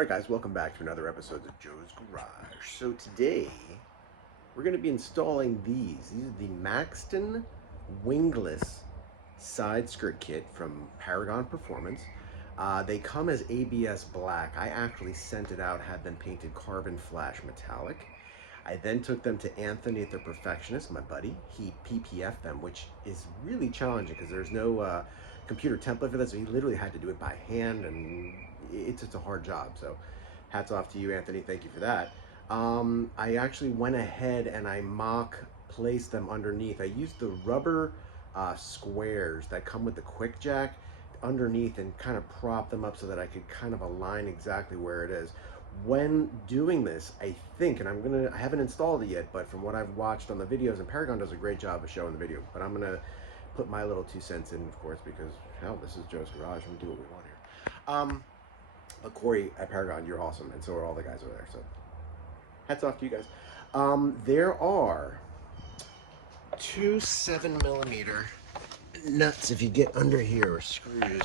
Alright guys, welcome back to another episode of Joe's Garage. So today, we're going to be installing these. These are the Maxton wingless side skirt kit from Paragon Performance. They come as ABS black. I actually sent it out, had them painted carbon flash metallic. I then took them to Anthony at the Perfectionist, my buddy. He PPF'd them, which is really challenging because there's no computer template for this. So he literally had to do it by hand, and it's a hard job. So hats off to you, Anthony. Thank you for that. I actually went ahead and I mock placed them underneath. I used the rubber squares that come with the quick jack underneath and kind of prop them up so that I could kind of align exactly where it is. When doing this, I think, and I haven't installed it yet, but from what I've watched on the videos, and Paragon does a great job of showing the video, but I'm gonna put my little 2 cents in, of course, because hell, this is Joe's Garage, and we do what we want here. But Corey at Paragon, you're awesome, and so are all the guys over there, so hats off to you guys. There are 2 7mm nuts if you get under here, or screws,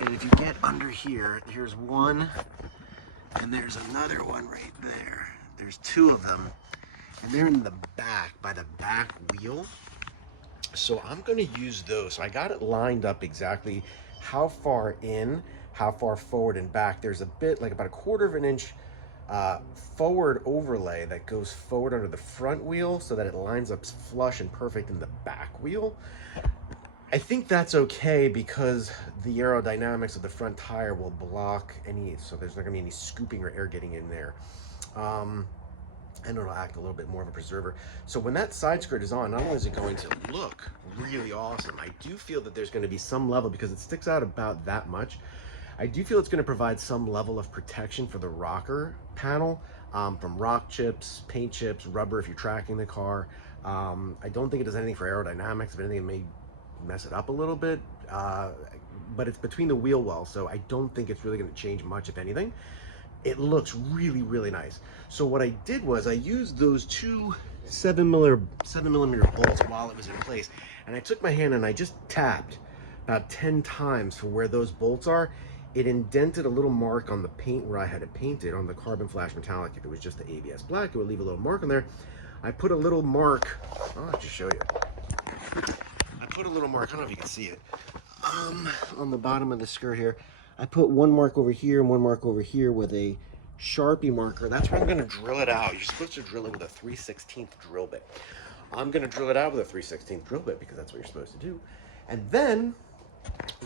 and if you get under here, here's one, and there's another one right there. There's 2 of them, and they're in the back, by the back wheel. So I'm gonna use those. So I got it lined up exactly how far in, how far forward and back. There's a bit, like about 1/4 of an inch forward overlay that goes forward under the front wheel so that it lines up flush and perfect in the back wheel. I think that's okay because the aerodynamics of the front tire will block any, so there's not gonna be any scooping or air getting in there. And it'll act a little bit more of a preserver. So when that side skirt is on, not only is it going to look really awesome, I do feel that there's gonna be some level, because it sticks out about that much, I do feel it's gonna provide some level of protection for the rocker panel from rock chips, paint chips, rubber if you're tracking the car. I don't think it does anything for aerodynamics. If anything, it may mess it up a little bit, but it's between the wheel wells, so I don't think it's really going to change much, if anything. It looks really, really nice. So what I did was I used those 2 7mm bolts while it was in place, and I took my hand and I just tapped about 10 times for where those bolts are. It indented a little mark on the paint where I had it painted on the carbon flash metallic. If it was just the ABS black, it would leave a little mark on there. I put a little mark, I'll just show you. I put a little mark, I don't know if you can see it, on the bottom of the skirt here. I put one mark over here and one mark over here with a Sharpie marker. That's where I'm gonna drill it out. You're supposed to drill it with a 3/16 drill bit. I'm gonna drill it out with a 3/16 drill bit because that's what you're supposed to do. And then,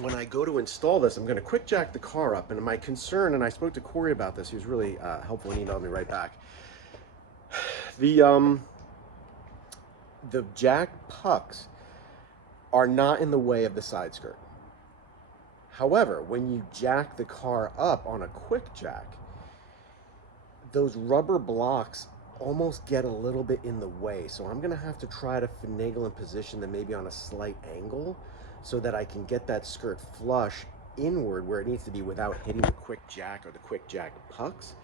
when I go to install this, I'm gonna quick jack the car up. And my concern, and I spoke to Corey about this, he was really helpful and emailed me right back. The jack pucks are not in the way of the side skirt. However, when you jack the car up on a quick jack, those rubber blocks almost get a little bit in the way. So I'm gonna have to try to finagle and position them maybe on a slight angle so that I can get that skirt flush inward where it needs to be without hitting the quick jack or the quick jack pucks,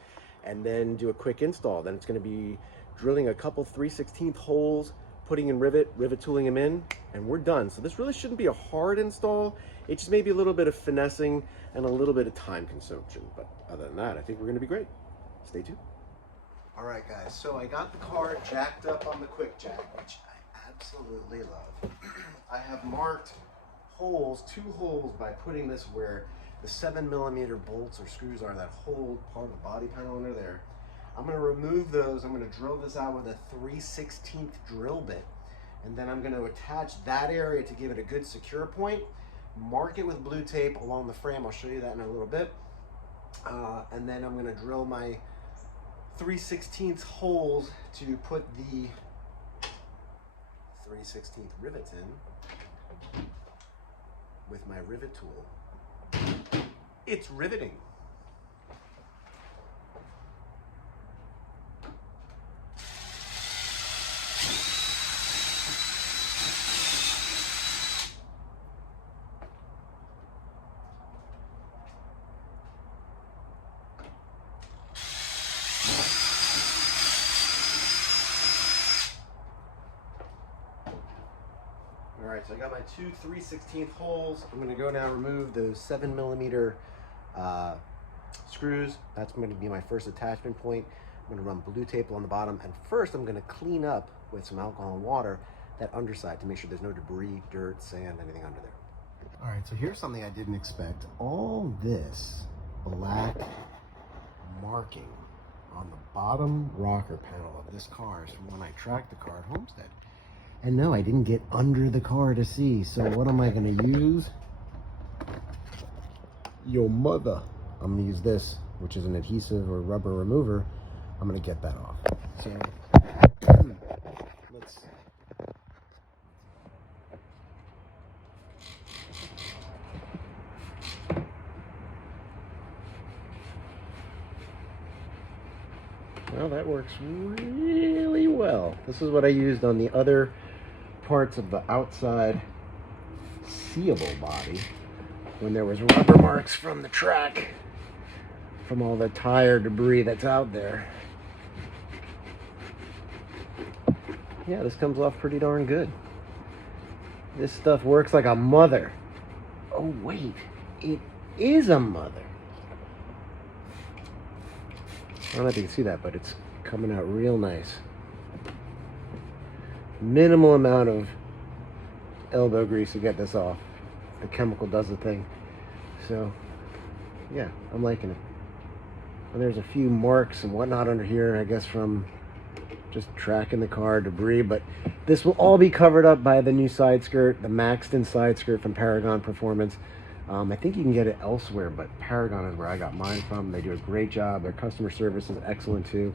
and then do a quick install. Then it's gonna be drilling a couple 3/16 holes, putting in rivet tooling them in, and we're done. So this really shouldn't be a hard install. It just may be a little bit of finessing and a little bit of time consumption. But other than that, I think we're gonna be great. Stay tuned. All right, guys, so I got the car jacked up on the quick jack, which I absolutely love. I have marked holes, 2 holes, by putting this where the 7mm bolts or screws are that hold part of the body panel under there. I'm gonna remove those. I'm gonna drill this out with a 3/16 drill bit, and then I'm gonna attach that area to give it a good secure point, mark it with blue tape along the frame. I'll show you that in a little bit. And then I'm gonna drill my 3/16 holes to put the 3/16 rivets in with my rivet tool. It's riveting. All right, so I got my 2 3/16 holes. I'm gonna go now remove those 7mm screws. That's going to be my first attachment point. I'm going to run blue tape on the bottom, and first I'm going to clean up with some alcohol and water that underside to make sure there's no debris, dirt, sand, anything under there. All right, so here's something I didn't expect. All this black marking on the bottom rocker panel of this car is from when I tracked the car at Homestead. And no, I didn't get under the car to see. So what am I going to use? Your mother. I'm going to use this, which is an adhesive or rubber remover. I'm going to get that off. So let's... Well, that works really well. This is what I used on the other parts of the outside seeable body when there was rubber marks from the track, from all the tire debris that's out there. Yeah, this comes off pretty darn good. This stuff works like a mother. Oh wait, it is a mother. I don't know if you can see that, but it's coming out real nice. Minimal amount of elbow grease to get this off. The chemical does the thing. So, yeah, I'm liking it. And there's a few marks and whatnot under here, I guess from just tracking the car, debris, but this will all be covered up by the new side skirt, the Maxton side skirt from Paragon Performance. I think you can get it elsewhere, but Paragon is where I got mine from. They do a great job. Their customer service is excellent too.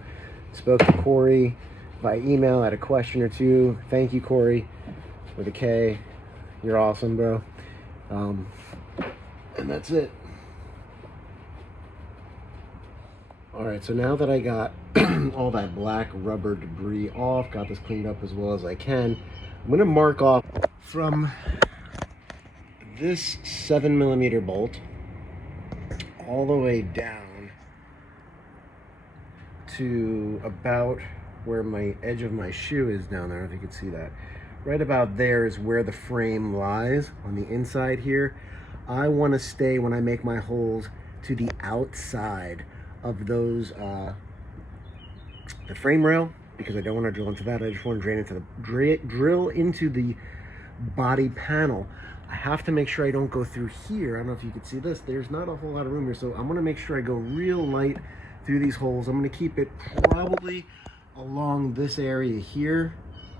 Spoke to Corey by email, had a question or two. Thank you, Corey, with a K. You're awesome, bro. And that's it. All right, so now that I got all that black rubber debris off, got this cleaned up as well as I can, I'm gonna mark off from this 7mm bolt all the way down to about where my edge of my shoe is down there, if you can see that. Right about there is where the frame lies on the inside here. I want to stay, when I make my holes, to the outside of those, the frame rail, because I don't want to drill into that. I just want to drill into the body panel. I have to make sure I don't go through here. I don't know if you can see this. There's not a whole lot of room here, so I'm going to make sure I go real light through these holes. I'm going to keep it probably along this area here,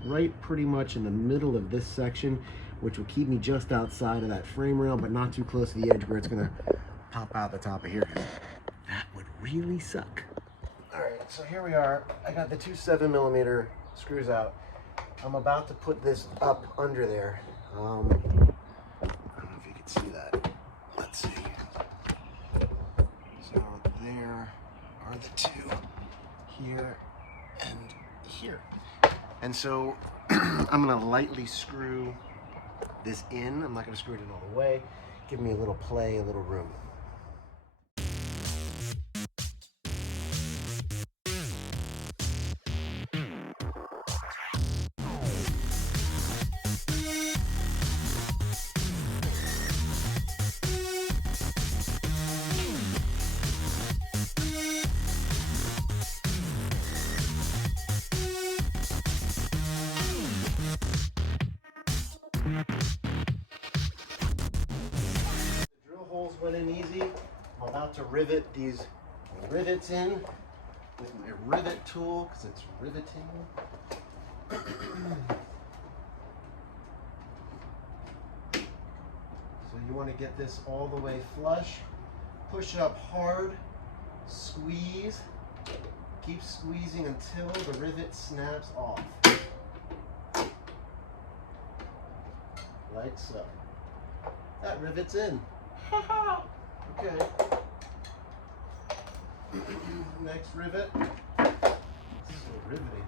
right pretty much in the middle of this section, which will keep me just outside of that frame rail, but not too close to the edge where it's going to pop out the top of here. That would really suck. All right, so here we are. I got the two 7mm screws out. I'm about to put this up under there. I don't know if you can see that. Let's see. So there are the two, here and here. And so I'm gonna lightly screw this in. I'm not gonna screw it in all the way. Give me a little play, a little room. Went in easy. I'm about to rivet these rivets in with my rivet tool because it's riveting. So you want to get this all the way flush. Push up hard. Squeeze. Keep squeezing until the rivet snaps off. Like so. That rivet's in. Okay. Next rivet. This is so riveting.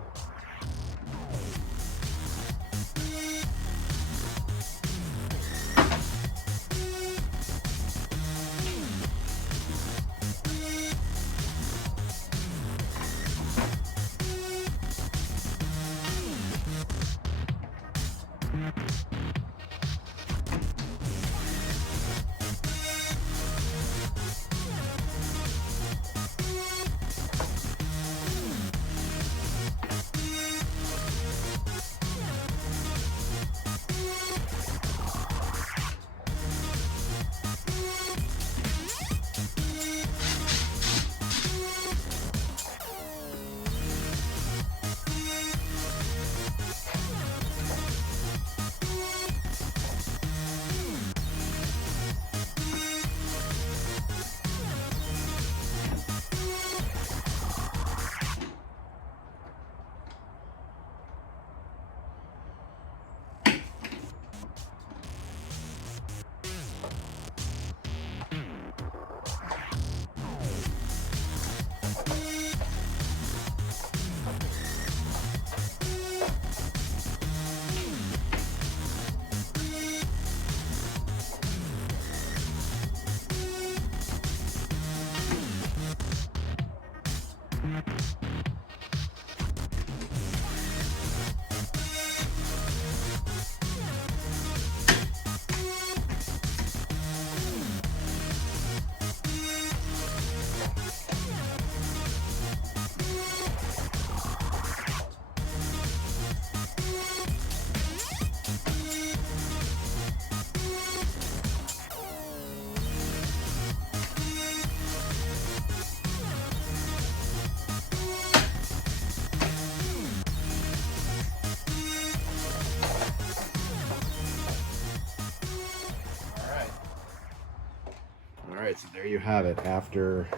right, so there you have it. After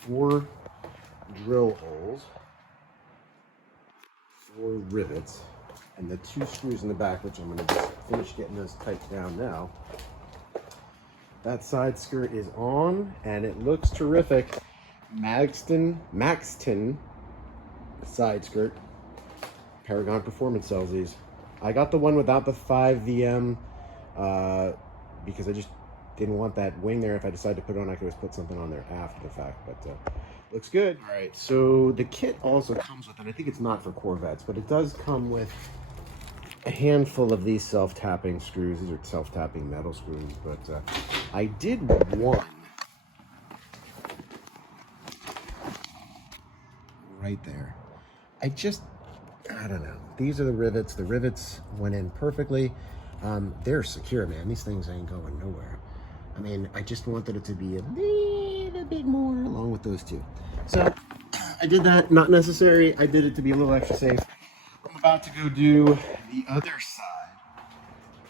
4 drill holes, 4 rivets, and the 2 screws in the back, which I'm going to just finish getting those tightened down now. That side skirt is on, and it looks terrific. Maxton side skirt. Paragon Performance sells these. I got the one without the 5 VM because I just didn't want that wing there. If I decided to put it on, I could always put something on there after the fact, but looks good. All right, so the kit also comes with, and I think it's not for Corvettes, but it does come with a handful of these self-tapping screws. These are self-tapping metal screws, but I did one right there. I don't know. These are the rivets. The rivets went in perfectly. They're secure, man. These things ain't going nowhere. I mean, I just wanted it to be a little bit more along with those 2. So I did that. Not necessary. I did it to be a little extra safe. I'm about to go do the other side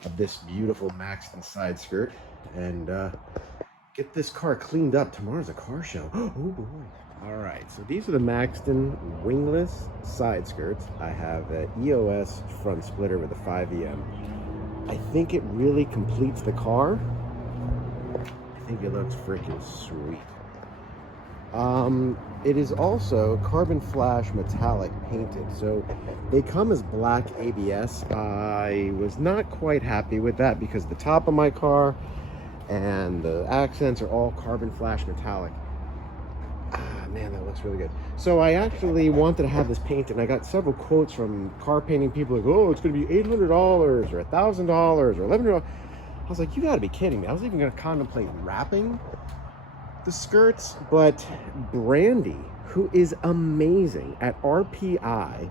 of this beautiful Maxton side skirt and get this car cleaned up. Tomorrow's a car show. Oh boy. All right, so these are the Maxton wingless side skirts. I have an EOS front splitter with a 5EM. I think it really completes the car. I think it looks freaking sweet. It is also carbon flash metallic painted, so they come as black ABS. I was not quite happy with that because the top of my car and the accents are all carbon flash metallic. Man, that looks really good. So I actually wanted to have this painted, and I got several quotes from car painting people like, oh, it's going to be $800 or $1,000 or $1,100. I was like, you got to be kidding me. I was even going to contemplate wrapping the skirts, but Brandy, who is amazing at RPI,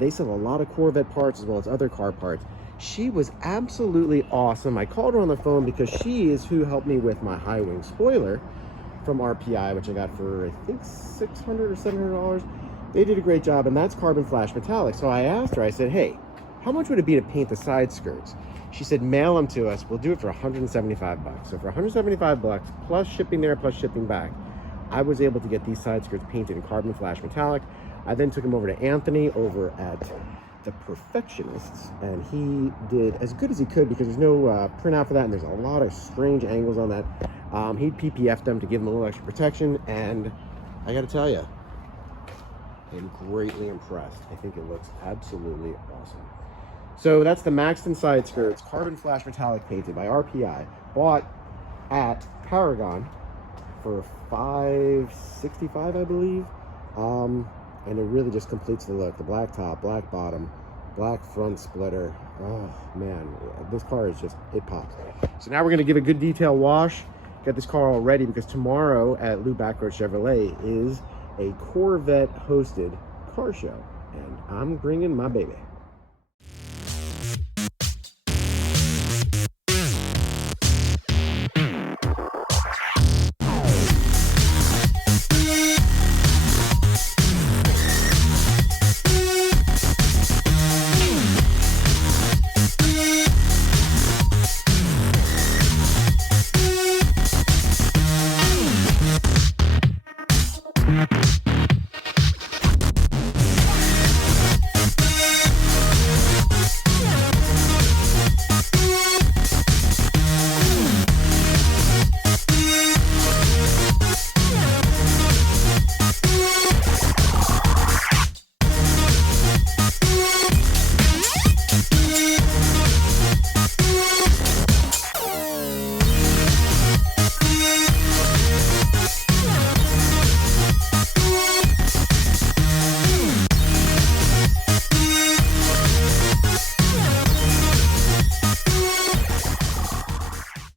they sell a lot of Corvette parts as well as other car parts. She was absolutely awesome. I called her on the phone because she is who helped me with my high wing spoiler from RPI, which I got for I think $600 or $700. They did a great job, and that's carbon flash metallic. So I asked her, I said, hey, how much would it be to paint the side skirts? She said, mail them to us. We'll do it for $175. So for $175 plus shipping there plus shipping back, I was able to get these side skirts painted in carbon flash metallic. I then took them over to Anthony over at the Perfectionists, and he did as good as he could because there's no printout for that, and there's a lot of strange angles on that. He PPF'd them to give them a little extra protection, and I gotta tell you, I'm greatly impressed. I think it looks absolutely awesome. So that's the Maxton side skirts, carbon flash metallic painted by RPI, bought at Paragon for $565, I believe. And it really just completes the look. The black top, black bottom, black front splitter. Oh man, this car is just, it pops. So now we're gonna give a good detail wash, get this car all ready, because tomorrow at Lou Backroad Chevrolet is a Corvette hosted car show, and I'm bringing my baby.